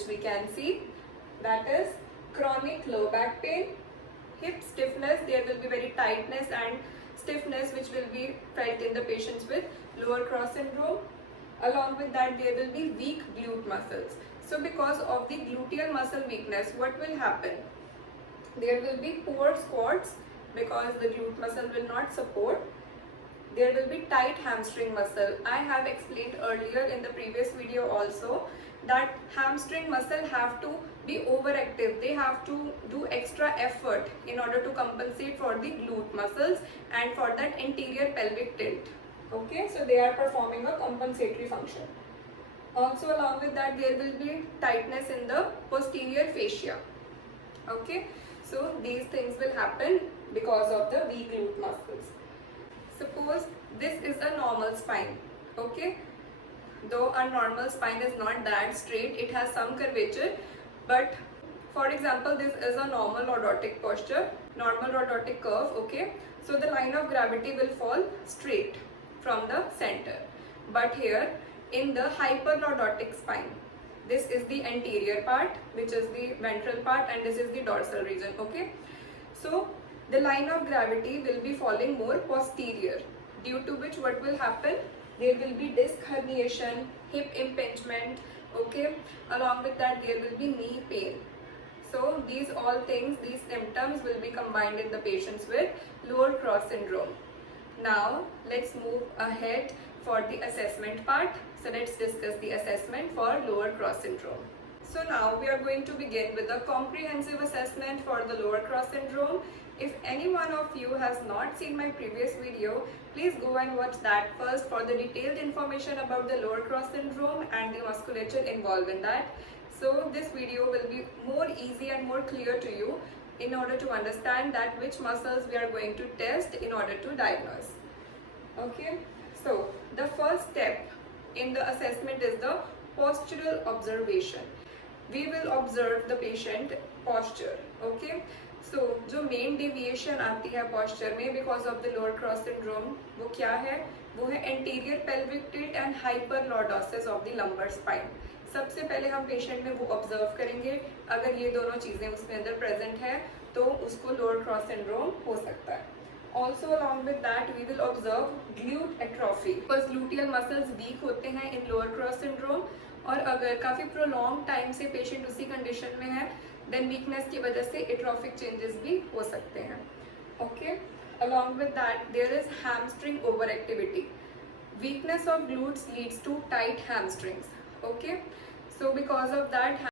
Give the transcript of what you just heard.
which we can see, that is chronic low back pain, hip stiffness. There will be very tightness and stiffness which will be felt in the patients with lower cross syndrome. Along with that, there will be weak glute muscles. So because of the gluteal muscle weakness, what will happen? There will be poor squats because the glute muscle will not support. There will be tight hamstring muscle. I have explained earlier in the previous video also that hamstring muscle have to be overactive. They have to do extra effort in order to compensate for the glute muscles and for that anterior pelvic tilt. Okay, so they are performing a compensatory function. Also along with that, there will be tightness in the posterior fascia. Okay, so these things will happen because of the weak glute muscles. Suppose this is a normal spine, okay? Though a normal spine is not that straight, it has some curvature, but for example, this is a normal lordotic posture, normal lordotic curve, okay? So the line of gravity will fall straight from the center. But here in the hyperlordotic spine, this is the anterior part, which is the ventral part, and this is the dorsal region, okay? So the line of gravity will be falling more posterior, due to which what will happen? There will be disc herniation, hip impingement, okay? Along with that, there will be knee pain. So these all things, these symptoms will be combined in the patients with lower cross syndrome. Now let's move ahead for the assessment part. So let's discuss the assessment for lower cross syndrome. So now we are going to begin with the comprehensive assessment for the lower cross syndrome. If any one of you has not seen my previous video, please go and watch that first for the detailed information about the lower cross syndrome and the musculature involved in that. So this video will be more easy and more clear to you in order to understand that which muscles we are going to test in order to diagnose. Okay, so the first step in the assessment is the postural observation. We will observe the patient posture, okay? So जो main deviation आती है posture में because of the lower cross syndrome, वो क्या है? वो है anterior pelvic tilt and hyperlordosis of the lumbar spine. सबसे पहले हम पेशेंट में वो ऑब्जर्व करेंगे. अगर ये दोनों चीज़ें उसमें अंदर प्रेजेंट है तो उसको लोअर क्रॉस सिंड्रोम हो सकता है. Also along with that we will observe glute atrophy because gluteal muscles weak होते हैं in lower cross syndrome, और अगर काफ़ी प्रोलॉन्ग टाइम से पेशेंट उसी कंडीशन में है देन वीकनेस की वजह से एट्रोफिक चेंजेस भी हो सकते हैं. Okay, along with that there is hamstring overactivity. Weakness of glutes leads to tight hamstrings. Okay, so because of that